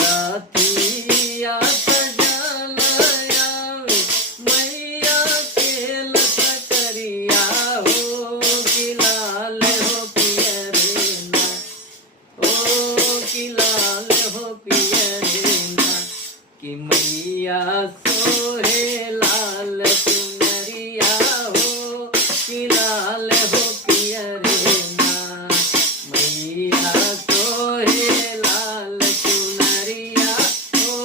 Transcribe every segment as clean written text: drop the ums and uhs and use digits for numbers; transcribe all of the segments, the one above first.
रथिया सजल आवे मैया के लसकरिया हो कि लाल हो पियरे ना ओ कि लाल हो पियरे ना कि मैया सोहे लाल चुनरिया हो कि लाल हो पियरे ना मैया सोहे लाल चुनरिया हो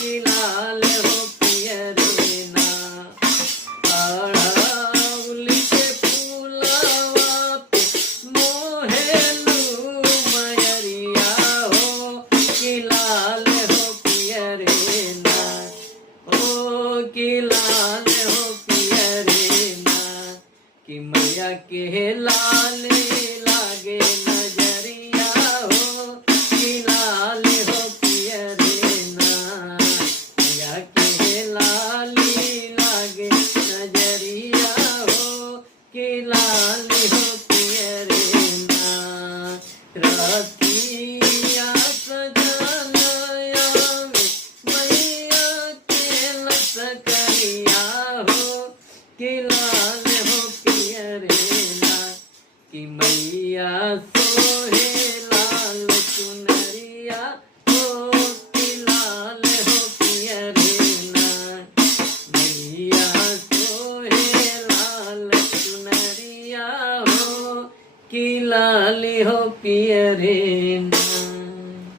कि लाल हो पियरे ना अड़हुल के फूलवा पे मोहेलू मयरिया हो कि लाल हो पियरे ना ओ कि लाल हो पियरे ना कि मैया के लाल लागे नजरिया हो कि लाल हो पियरे ना मैया के लाल लागे नजरिया हो कि लाल हो पियरे ना रतिया सजल आवे मैया के लसकरिया हो कि लाल हो पियरे ना कि मैया सोहे लाल चुनरिया हो कि लाल हो पियरे ना मैया सोहे लाल चुनरिया हो कि लाल हो पियरे